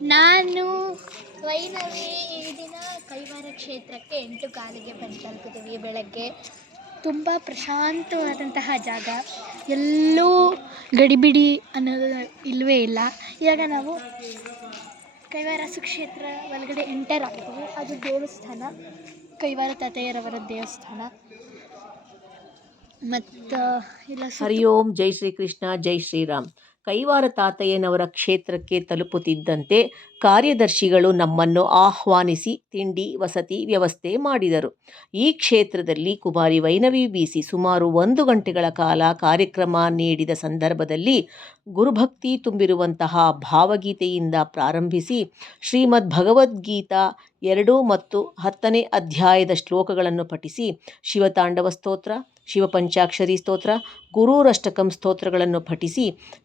ನಾನು ವೈನವಿ ಈ ದಿನ ಕೈವಾರ ಕ್ಷೇತ್ರಕ್ಕೆ 8 ಕಾಲಿಗೆ ಬಂದು ತಲುಪಿದ್ದೀವಿ. ಬೆಳಗ್ಗೆ ತುಂಬ ಪ್ರಶಾಂತವಾದಂತಹ ಜಾಗ, ಎಲ್ಲೂ ಗಡಿಬಿಡಿ ಅನ್ನೋದು ಇಲ್ಲವೇ ಇಲ್ಲ. ಇವಾಗ ನಾವು ಕೈವಾರ ಸುಕ್ಷೇತ್ರ ಒಳಗಡೆ ಎಂಟರ್ ಆಗ್ತೀವಿ. ಅದು ದೇವಸ್ಥಾನ, ಕೈವಾರ ತಾತಯ್ಯರವರ ದೇವಸ್ಥಾನ. ಮತ್ತು ಇಲ್ಲ ಹರಿ ಓಂ, ಜೈ ಶ್ರೀಕೃಷ್ಣ, ಜೈ ಶ್ರೀರಾಮ್. ಕೈವಾರ ತಾತಯ್ಯನವರ ಕ್ಷೇತ್ರಕ್ಕೆ ತಲುಪುತ್ತಿದ್ದಂತೆ ಕಾರ್ಯದರ್ಶಿಗಳು ನಮ್ಮನ್ನು ಆಹ್ವಾನಿಸಿ ತಿಂಡಿ ವಸತಿ ವ್ಯವಸ್ಥೆ ಮಾಡಿದರು. ಈ ಕ್ಷೇತ್ರದಲ್ಲಿ ಕುಮಾರಿ ವೈನವಿ ಬೀಸಿ ಸುಮಾರು 1 ಗಂಟೆಗಳ ಕಾಲ ಕಾರ್ಯಕ್ರಮ ನೀಡಿದ ಸಂದರ್ಭದಲ್ಲಿ ಗುರುಭಕ್ತಿ ತುಂಬಿರುವಂತಹ ಭಾವಗೀತೆಯಿಂದ ಪ್ರಾರಂಭಿಸಿ ಶ್ರೀಮದ್ ಭಗವದ್ಗೀತಾ 2 ಮತ್ತು 10ನೇ ಅಧ್ಯಾಯದ ಶ್ಲೋಕಗಳನ್ನು ಪಠಿಸಿ ಶಿವತಾಂಡವ ಸ್ತೋತ್ರ, ಶಿವಪಂಚಾಕ್ಷರಿ ಸ್ತೋತ್ರ, ಗುರೂರಷ್ಟಕಂ ಸ್ತೋತ್ರಗಳನ್ನು ಪಠಿಸಿ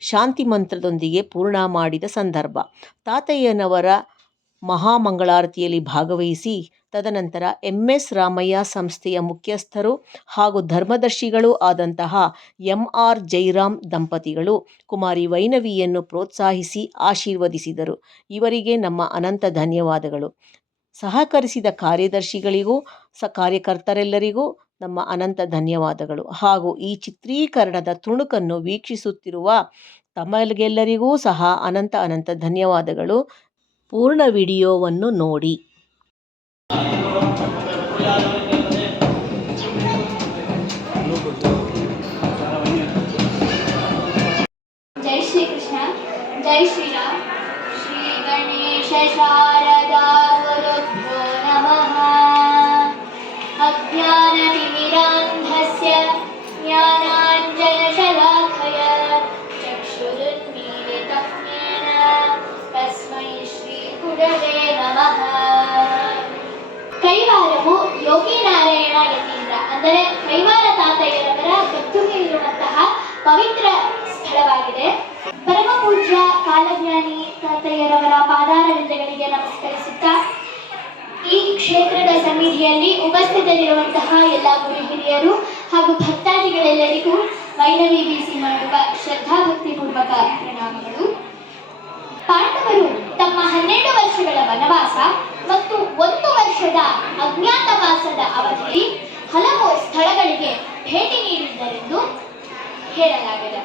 ಶಾಂತಿ ಮಂತ್ರದೊಂದಿಗೆ ಪೂರ್ಣ ಮಾಡಿದ ಸಂದರ್ಭ. ತಾತಯ್ಯನವರ ಮಹಾಮಂಗಳಾರತಿಯಲ್ಲಿ ಭಾಗವಹಿಸಿ ತದನಂತರ MS ರಾಮಯ್ಯ ಸಂಸ್ಥೆಯ ಮುಖ್ಯಸ್ಥರು ಹಾಗೂ ಧರ್ಮದರ್ಶಿಗಳೂ ಆದಂತಹ MR ಜೈರಾಮ್ ದಂಪತಿಗಳು ಕುಮಾರಿ ವೈನವಿಯನ್ನು ಪ್ರೋತ್ಸಾಹಿಸಿ ಆಶೀರ್ವದಿಸಿದರು. ಇವರಿಗೆ ನಮ್ಮ ಅನಂತ ಧನ್ಯವಾದಗಳು. ಸಹಕರಿಸಿದ ಕಾರ್ಯದರ್ಶಿಗಳಿಗೂ ಕಾರ್ಯಕರ್ತರೆಲ್ಲರಿಗೂ ನಮ್ಮ ಅನಂತ ಧನ್ಯವಾದಗಳು. ಹಾಗೂ ಈ ಚಿತ್ರೀಕರಣದ ತುಣುಕನ್ನು ವೀಕ್ಷಿಸುತ್ತಿರುವ ತಮಗೆಲ್ಲರಿಗೂ ಸಹ ಅನಂತ ಧನ್ಯವಾದಗಳು. ಪೂರ್ಣ ವಿಡಿಯೋವನ್ನು ನೋಡಿ. ಜೈ ಶ್ರೀಕೃಷ್ಣ, ಜೈ ಶ್ರೀರಾಮ್. ಶ್ರೀ ಗಣೇಶ ಶಾರದಾ ಗುರುಭ್ಯೋ ನಮಃ. ಅಜ್ಞಾನತಿಮಿರಾಂಧಸ್ಯ ಜ್ಞಾನಾಂಜನಶಲಾಖಯ ಚಕ್ಷುರುನ್ಮೀಲಿತಂ ಯೇನ ತಸ್ಮೈ ಶ್ರೀ ಗುರವೇ ನಮಃ. ಕೈವಾರವು ಯೋಗಿನಾರಾಯಣ ಯತೀಂದ್ರ ಅಂದರೆ ಕೈವಾರ ತಾತಯ್ಯರವರ ಗದ್ದುಗೆಯಿರುವಂತಹ ಪವಿತ್ರ ಸ್ಥಳವಾಗಿದೆ. ಪರಮ ಪೂಜ್ಯ ಕಾಲಜ್ಞಾನಿ ತಾತಯ್ಯರವರ ಪಾದಾರವಿಂದಗಳಿಗೆ ನಮಸ್ಕರಿಸುತ್ತಾ ಈ ಕ್ಷೇತ್ರದ ಸನ್ನಿಧಿಯಲ್ಲಿ ಉಪಸ್ಥಿತರಿರುವಂತಹ ಎಲ್ಲ ಗುರು ಹಿರಿಯರು ಹಾಗೂ ಭಕ್ತಾದಿಗಳೆಲ್ಲರಿಗೂ ವೈನವಿ ಬೀಸಿ ಮಾಡುವ ಶ್ರದ್ಧಾಭಕ್ತಿಪೂರ್ವಕ ಪ್ರಣಾಮಗಳು. ಪಾಂಡವರು ತಮ್ಮ 12 ವರ್ಷಗಳ ವನವಾಸ ಮತ್ತು 1 ವರ್ಷದ ಅಜ್ಞಾತವಾಸದ ಅವಧಿಯಲ್ಲಿ ಹಲವು ಸ್ಥಳಗಳಿಗೆ ಭೇಟಿ ನೀಡಿದ್ದರೆಂದು ಹೇಳಲಾಗಿದೆ.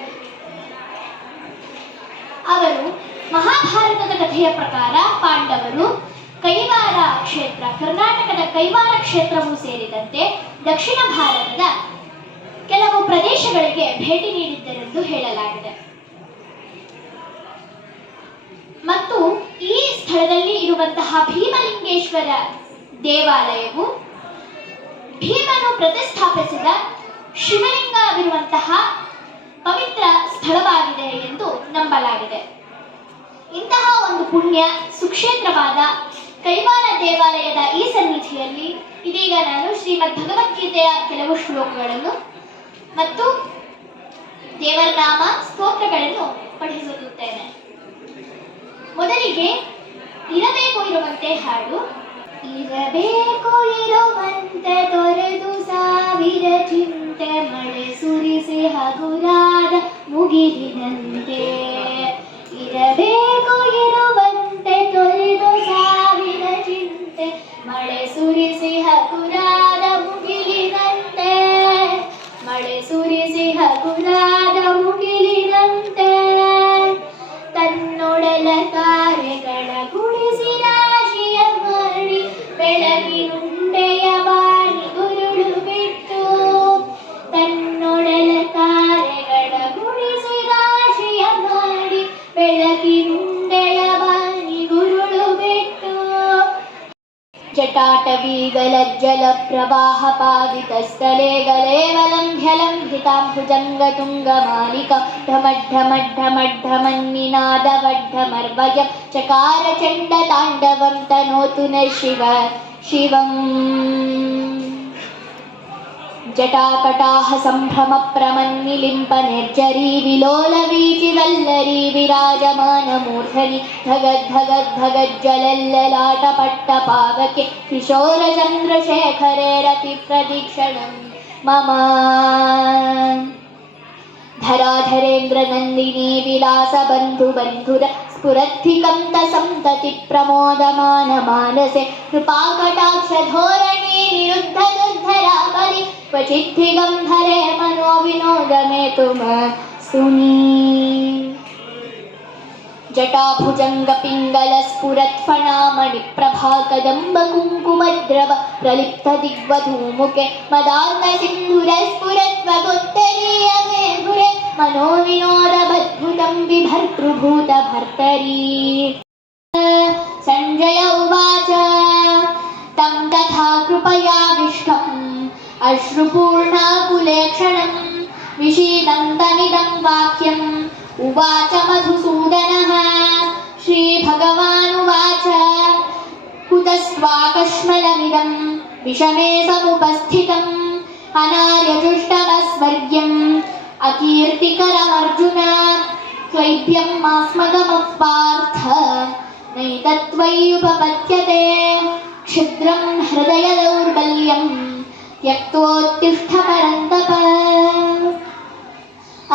ಅವರು ಮಹಾಭಾರತದ ಕಥೆಯ ಪ್ರಕಾರ ಪಾಂಡವರು ಕೈವಾರ ಕ್ಷೇತ್ರ, ಕರ್ನಾಟಕದ ಕೈವಾರ ಕ್ಷೇತ್ರವೂ ಸೇರಿದಂತೆ ದಕ್ಷಿಣ ಭಾರತದ ಕೆಲವು ಪ್ರದೇಶಗಳಿಗೆ ಭೇಟಿ ನೀಡಿದ್ದರೆಂದು ಹೇಳಲಾಗಿದೆ. ಮತ್ತು ಈ ಸ್ಥಳದಲ್ಲಿ ಇರುವಂತಹ ಭೀಮಲಿಂಗೇಶ್ವರ ದೇವಾಲಯವು ಭೀಮನು ಪ್ರತಿಷ್ಠಾಪಿಸಿದ ಶಿವಲಿಂಗವಿರುವಂತಹ ಪವಿತ್ರ ಸ್ಥಳವಾಗಿದೆ ಎಂದು ನಂಬಲಾಗಿದೆ. ಇಂತಹ ಒಂದು ಪುಣ್ಯ ಸುಕ್ಷೇತ್ರವಾದ ಕೈವಾರ ದೇವಾಲಯದ ಈ ಸನ್ನಿಧಿಯಲ್ಲಿ ಇದೀಗ ನಾನು ಶ್ರೀಮದ್ ಭಗವದ್ಗೀತೆಯ ಕೆಲವು ಶ್ಲೋಕಗಳನ್ನು ಮತ್ತು ದೇವರ ನಾಮ ಸ್ತೋತ್ರಗಳನ್ನು ಪಠಿಸುತ್ತೇನೆ. ಮೊದಲಿಗೆ ಇರಬೇಕು ಇರುವಂತೆ ಹಾಡು. ಇರಬೇಕು ಇರುವಂತೆ ತೊರೆದು ಸಾವಿರ ಚಿಂತೆ ಮಳೆ ಸುರಿಸಿ ಹಗುರಾದ ಮುಗಿಲಿನಂತೆ. ಇರಬೇಕು ಇರುವಂತೆ ತೊರೆದು ಸಾವಿರ ಚಿಂತೆ ಮಳೆ ಸುರಿಸಿ ಹಗುರಾದ ಮುಗಿಲಿನಂತೆ. ಮಳೆ ಸುರಿಸಿ ಹಗುರಾದ ಮುಗಿಲಿನಂತೆ. ತನ್ನೊಡಲ ತಾರೆಗಳ ಗುಣಿಸಿ ರಾಶಿಯ ಮಾಡಿ ಬೆಳಗಿನುಂಡೆಯ ಬಾಣಿ ಗುರುಳು ಬಿಟ್ಟು. ತನ್ನೊಡಲ ತಾರೆಗಳ ಗುಣಿಸಿ ರಾಶಿಯ ಮಾಡಿ ಬೆಳಗಿನುಂಡೆಯ ಬಾಣಿ ಗುರುಳು ಬಿಟ್ಟು. ಜಟಾಟವೀಗಲಜ್ಜಲ ಪ್ರವಾಹ ಪಾವಿತಸ್ಥಲೆ ಗಲೇವಲಂಭ್ಯಲಂಭಿತಾಂಭುಜಂಗತುಂಗಮಾಲಿಕ ಢಮಡ್ಢಮಡ್ಢಮಡ್ಢಮನ್ನಿನಾದವಡ್ಢಮರ್ವಯ ಚಕಾರ ಚಂಡ ತಾಂಡವಂ ತನೋತು ನ ಶಿವ ಶಿವಂ. ಜಟಾಕಟಾಹ ಸಂಭ್ರಮ ಪ್ರಮನ್ನಿಲಿಂಪ ನಿರ್ಜರಿ ವಿಲೋಲ ವೀಚಿ ವಲ್ಲರಿ ವಿರಾಜಮಾನ ಮೂರ್ಧನಿ ಧಗಜ್ಜಲೆಲ್ಲಲಾಟ ಪಟ್ಟ ಪಾವಕೆ ಕಿಶೋರ ಚಂದ್ರಶೇಖರೇ ರತಿ ಪ್ರದೀಕ್ಷಣಂ ಮಮ. धराधरेन्द्र नन्दिनी विलास बन्धुर स्फुरद्धिकं तसन्तति प्रमोदमान मानसे कृपाकटाक्ष धोरणी निरुद्ध दुर्धरा बलि क्वचिद्धिगं धरे मनो विनोदमे तुम सुनी जटाभुजङ्गपिङ्गलस्फुरत्फणामणिप्रभा कदम्बकुङ्कुमद्रव प्रलिप्तदिग्वधूमुखे मदान्तसिन्धुरस्फुरत्वगोत्तरीयमेघुरे मनोविनोदमद्भुतं बिभर्तृभूतभर्तरी सञ्जय उवाच तं तथा कृपयाविष्टम् अश्रुपूर्णाकुलेक्षणं विषीदन्तमिदं वाक्यम् उवाच मधुसूदनः श्रीभगवानुवाच कुतस्त्वाकश्मलमिदं विषमे समुपस्थितम् अनार्यजुष्टमस्वर्ग्यम् अकीर्तिकरमर्जुन क्लैब्यं मास्मगमः पार्थ नैतत्त्वय्युपपद्यते क्षिद्रं हृदयदौर्बल्यं त्यक्तोत्तिष्ठ परन्तप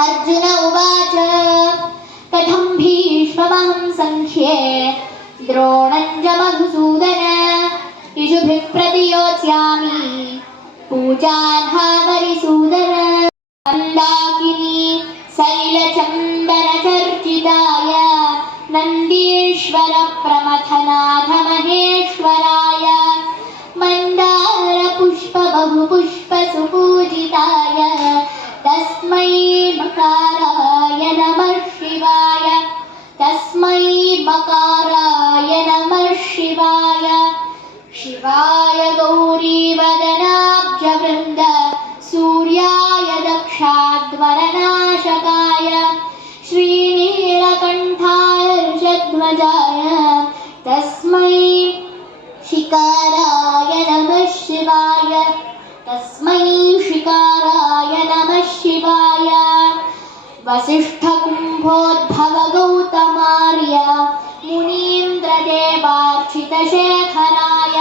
अर्जुन उवाच कथं भीष्ममहं सङ्ख्ये द्रोणं च मधुसूदन इषुभिः प्रतियोत्स्यामि पूजाधावरिसूदन मन्दाकिनी सलिलचन्दनचर्चिताय नन्दीश्वर प्रमथनाथ महेश्वराय मन्दारपुष्पबहुपुष्पसुपूजिताय तस्मै मकाराय नमः शिवाय तस्मै मकाराय नमः शिवाय शिवाय गौरीवदनाब्जवृन्द सूर्याय दक्षाध्वरनाशकाय श्रीनीलकण्ठाय ऋषध्वजाय तस्मै शिकाराय नमः शिवाय तस्मै शिकाराय नमः शिवाय वसिष्ठकुम्भोद्भव गौतमार्य मुनीन्द्रदेवार्चितशेखराय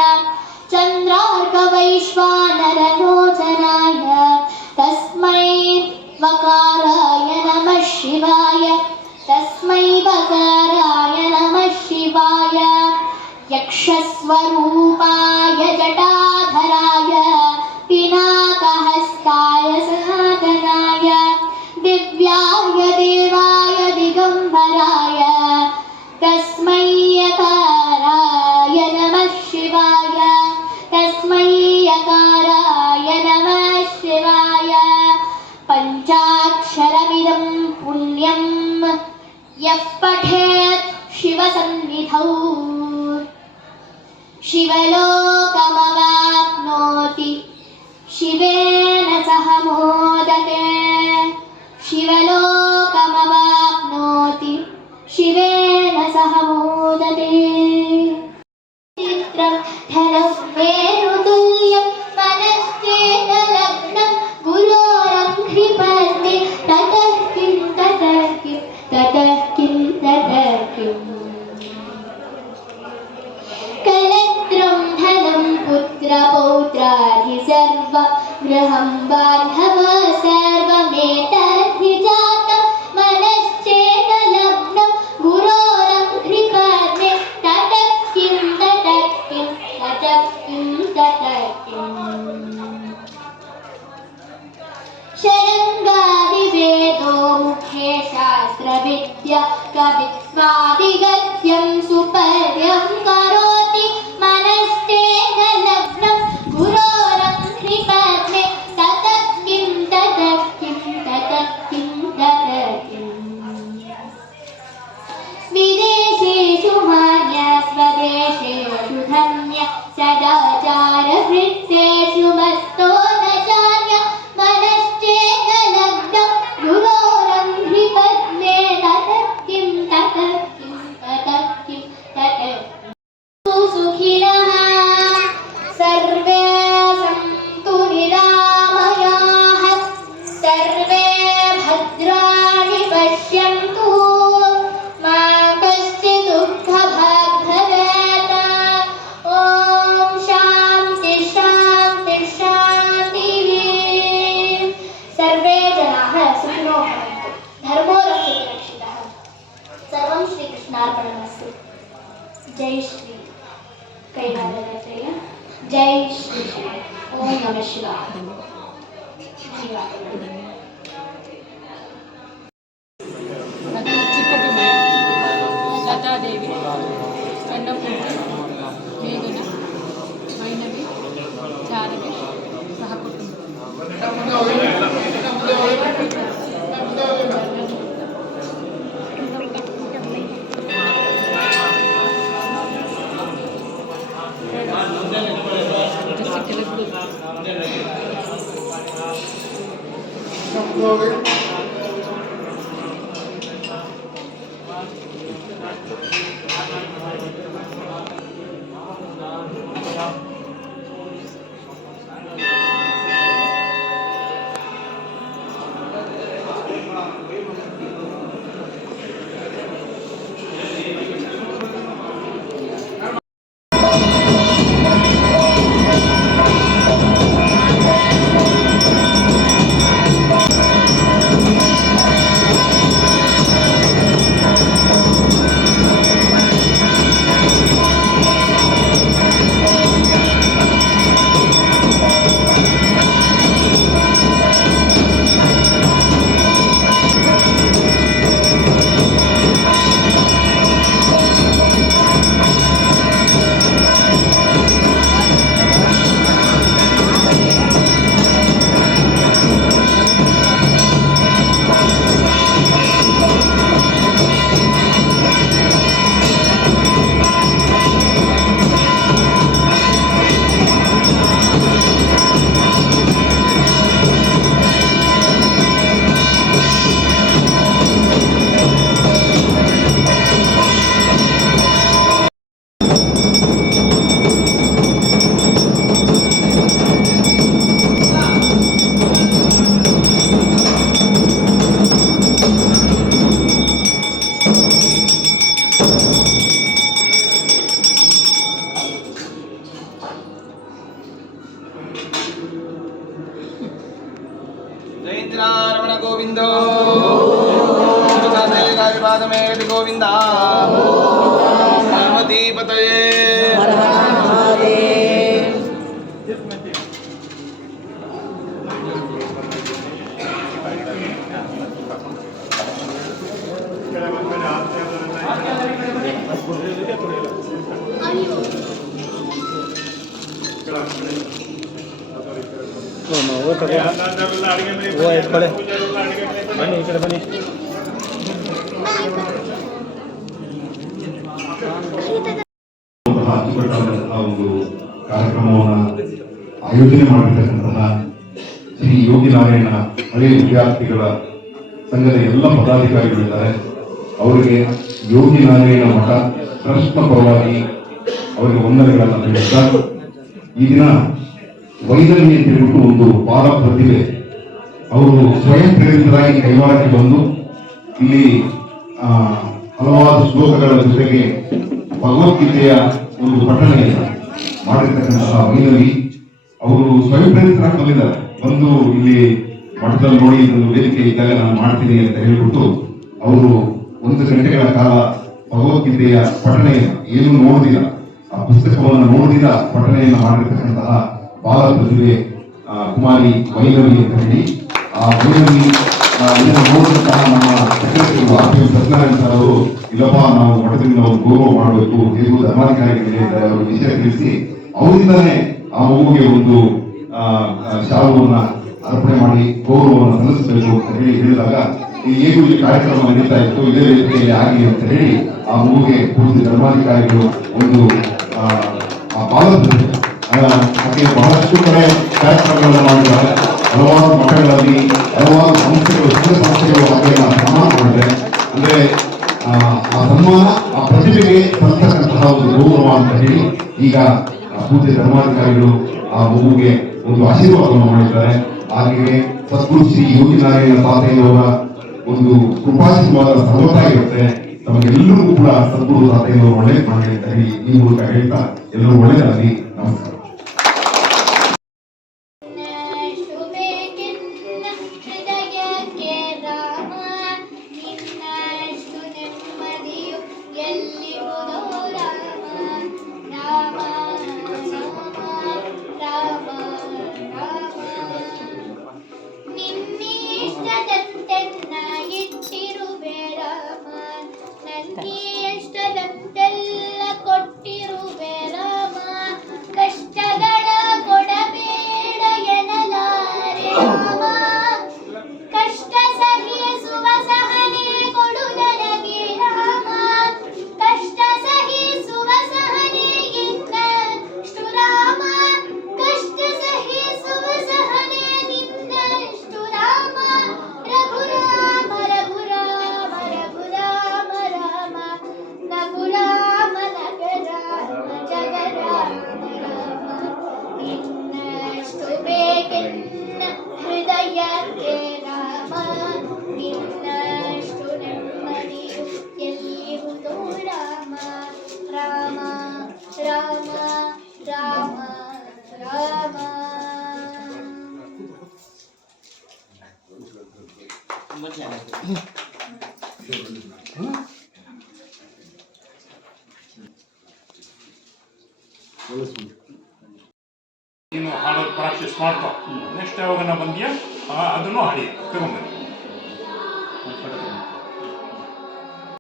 चन्द्रार्कवैश्वानरलोचनाय तस्मै वकाराय नमः शिवाय तस्मै वकाराय नमः शिवाय यक्षस्वरूपाय जटाधराय पिनाकहस्ताय सनातनाय दिव्याय देवाय दिगम्बराय तस्मै यकाराय नमः शिवाय तस्मै यकाराय नमः शिवाय पञ्चाक्षरमिदं पुण्यं यः पठेत् शिवसन्निधौ शिवलोकमवाप्नोति शिवेन सह मोदते शिवलोकमवाप्नोति शिवेन सह मोदते चित्रं धनुर्वेणुतुल्यं मनश्चेन लग्नं गुरोरङ्घ्रिपद्मे ततः किं ततः किं ततः किं ततः किम् कलत्रं धनं पुत्रपौत्रादि सर्वं गृहं बान्धव सर्वमेतद्धि जातं मनश्चेन लग्नं गुरोरङ्घ्रिपद्मे ततः किं ततः किं ततः किं ततः किम् शरङ्गादिवेदो मुखे शास्त्रविद्या कवित्वादिगद्यं सुपर्यं करोति मनश्चेन लग्नं गुरोरङ्घ्रिपद्मे ततः किं ततः किं ततः किं ततः किम् विदेशेषु मान्य स्वदेशेषु धन्य सदाचारवृत्तेषु मस्तो न चान्य मनश्चेन लग्नं गुरोरङ्घ्रिपद्मे ततः किं ततः किं ततः किं ततः सुखिनः सर्वे सन्तु निरामयाः सर्वे भद्राणि पश्यन्तु मा कश्चित् दुःखभाग् भवेत् ॐ शान्ति ಕೃಷ್ಣಾರ್ಪಣಮಸ್ತು. ಜೈ ಶ್ರೀ ಕೈವಾರದತ್ತಯ್ಯ. ಜೈ ಶ್ರೀ ಓಂ ನಮಃ ಶಿವಾಯ. ಧನ್ಯವಾದಗಳು. ಚಿಕ್ಕತಿಮ್ಮ, ಲತಾದೇವಿ, ಅನ್ನಪೂರ್ಣ, ಮೇಘನ, ವೈನವಿ, ಚಾರವಿ, ಸಹಕುಟುಂಬ. ಜೈತ್ರಾರಮಣ ಗೋವಿಂದೋ ಪಾದಮೇ ಗತಿ ಗೋವಿಂದ ಪಾರ್ವತೀಪತಯೇ ಬನ್ನಿ ಈ ಕಡೆ ಬನ್ನಿ. ಅಚ್ಚುಕಟ್ಟಾದಂತಹ ಒಂದು ಕಾರ್ಯಕ್ರಮವನ್ನು ಆಯೋಜನೆ ಮಾಡಿರ್ತಕ್ಕಂತಹ ಶ್ರೀ ಯೋಗಿ ನಾರಾಯಣ ಹಳೆಯ ವಿದ್ಯಾರ್ಥಿಗಳ ಸಂಘದ ಎಲ್ಲ ಪದಾಧಿಕಾರಿಗಳಿದ್ದಾರೆ. ಅವರಿಗೆ ಯೋಗಿ ನಾರಾಯಣ ಮಠ ಟ್ರಸ್ಟ್ನ ಪರವಾಗಿ ಅವರಿಗೆ ವಂದನೆಗಳನ್ನು ನೀಡುತ್ತಾ, ಈ ದಿನ ವೈದ್ಯರಿ ಅಂತ ಹೇಳ್ಬಿಟ್ಟು ಒಂದು ಪಾರ ಪ್ರತಿಭೆ, ಅವರು ಸ್ವಯಂ ಪ್ರೇರಿತರಾಗಿ ಕೈವಾರಕ್ಕೆ ಬಂದು ಇಲ್ಲಿ ಹಲವಾರು ಶ್ಲೋಕಗಳ ಜೊತೆಗೆ ಭಗವದ್ಗೀತೆಯ ಒಂದು ಪಠಣೆಯನ್ನು ಮಾಡಿರ್ತಕ್ಕಂತಹ ವೈನವಿ ಅವರು ಸ್ವಯಂ ಪ್ರೇರಿತರಾಗಿ ಬಂದಿದ್ದಾರೆ. ಬಂದು ಇಲ್ಲಿ ಮಠದಲ್ಲಿ ನೋಡಿ ಒಂದು ವೇದಿಕೆ ಇದ್ದಾಗ ನಾನು ಮಾಡ್ತೀನಿ ಅಂತ ಹೇಳ್ಬಿಟ್ಟು ಅವರು 1 ಗಂಟೆಗಳ ಕಾಲ ಭಗವದ್ಗೀತೆಯ ಪಠಣೆಯನ್ನು ಏನು ನೋಡುದಿಲ್ಲ, ಆ ಪುಸ್ತಕವನ್ನು ನೋಡುದಿಲ್ಲ ಪಠಣೆಯನ್ನು ಮಾಡಿರ್ತಕ್ಕಂತಹ ಬಾಲ ಪ್ರತಿಭೆ ಕುಮಾರಿ ವೈನವಿ ಅಂತ ಹೇಳಿ. ಆ ವೈನವಿ ಇದನ್ನು ನೋಡಿದಂತಹ ನಮ್ಮ ಸೆಕ್ರೆಟರಿ ಆರ್.ಪಿ.ಎಂ. ಸತ್ಯನಾರಾಯಣ ಸರ್ ಅವರು, ಇಲ್ಲಪ್ಪ ನಾವು ಮಠದಿಂದ ಒಂದು ಗೌರವ ಮಾಡಬೇಕು, ಹೇಗೂ ಧರ್ಮಾಧಿಕಾರಿಗಳಿಗೆ ಅವರು ವಿಷಯ ತಿಳಿಸಿ ಅವರಿಂದನೇ ಆ ಮಗುವಿಗೆ ಒಂದು ಶಾಲುವನ್ನ ಅರ್ಪಣೆ ಮಾಡಿ ಗೌರವವನ್ನು ಸಲ್ಲಿಸಬೇಕು ಅಂತ ಹೇಳಿ ಹೇಳಿದಾಗ, ಹೇಗೂ ಈ ಕಾರ್ಯಕ್ರಮ ನಡೀತಾ ಇತ್ತು, ಇದೇ ರೀತಿಯಲ್ಲಿ ಆಗಲಿ ಅಂತ ಹೇಳಿ ಆ ಮಗುವಿಗೆ ಪೂರ್ತಿ ಧರ್ಮಾಧಿಕಾರಿಗಳು ಒಂದು ಪಾಲನೆ ಹಾಗೆ ಬಹಳಷ್ಟು ಕಡೆ ಕಾರ್ಯಕ್ರಮಗಳನ್ನು ಮಾಡಿದ್ದಾರೆ. ಹಲವಾರು ಮಠಗಳಲ್ಲಿ ಹಲವಾರು ಸಂಸ್ಥೆಗಳು, ಸಂಘ ಸಂಸ್ಥೆಗಳು ಹಾಗೆಲ್ಲ ಸನ್ಮಾನ ಮಾಡಿದ್ದಾರೆ. ಅಂದ್ರೆ ಆ ಸನ್ಮಾನ ಆ ಪ್ರತಿಭೆಗೆ ತರ್ತಕ್ಕಂತಹ ಒಂದು ಗೌರವ ಅಂತ ಹೇಳಿ ಈಗ ಪೂಜ್ಯ ಧರ್ಮಾಧಿಕಾರಿಗಳು ಆ ಮಗುವಿಗೆ ಒಂದು ಆಶೀರ್ವಾದವನ್ನು ಮಾಡಿದ್ದಾರೆ. ಹಾಗೆಯೇ ಸದ್ಗುರು ಶ್ರೀ ಯೋಗಿ ನಾರಾಯಣ ತಾತಯ್ಯವರ ಒಂದು ಕೃಪಾಶೀರ್ವಾದ ಸರ್ವತಾ ಇರುತ್ತೆ. ನಮಗೆಲ್ಲರಿಗೂ ಕೂಡ ಸದ್ಗುರು ತಾತಯ್ಯವರು ಒಳ್ಳೆಯದು ಮಾಡಿ ಅಂತ ಹೇಳಿ ಈ ಮೂಲಕ ಹೇಳ್ತಾ ಎಲ್ಲರೂ ಒಳ್ಳೆಯದಾಗಲಿ. ನಮಸ್ಕಾರ. ಎಲ್ಲಿರುವುದೋ ರಾಮ ರಾಮ ರಾಮ ರಾಮ ನಿನ್ನಿಷ್ಟದಂತೆನ್ನ ಇಟ್ಟಿರುವೆ ರಾಮ ನನ್ನಿಷ್ಟದಂತೆಲ್ಲ ಕೊಟ್ಟಿರುವೆ ರಾಮ ಕಷ್ಟಗಳ ಕೊಡಬೇಡ ಎನ್ನಲಾರೆ ರಾಮ ಕಷ್ಟ ಸಹಿಸುವ ಸಹನೆ ಕೊಡು ನನಗೆ ರಾಮ ಕಷ್ಟ ಸಹಿಸುವ ಸಹನೆ ಇನ್ನಷ್ಟು ರಾಮ ಕಷ್ಟ ಸಹಿಸುವ ಸಹನೆ ನಿನ್ನಷ್ಟು ರಾಮ ರಘುರಾಮ ರಘುರಾಮ ರಘುರಾಮ ರಾಮ ನಗುರಾಮ ನಗರಾಮ ಜಗರಾಮ ರಾಮ ಇನ್ನಷ್ಟು ಬೇಕೆನ್ನ ಹೃದಯಕ್ಕೆ ರಾಮ ಇನ್ನಷ್ಟು ನೆಮ್ಮದಿಯು ಎಲ್ಲಿರುವುದೋ ರಾಮ ರಾಮ ರಾಮ ರಾಮ ರಾಮ ನೀನು ಹಾಡೋದು ಪ್ರಾಕ್ಟೀಸ್ ಮಾಡ್ಕೊ. ನೆಕ್ಸ್ಟ್ ಯಾವಾಗ ಬಂದ್ಯಾ ಅದನ್ನು ಹಾಡಿ ತಗೊಂಬನ್ನಿ.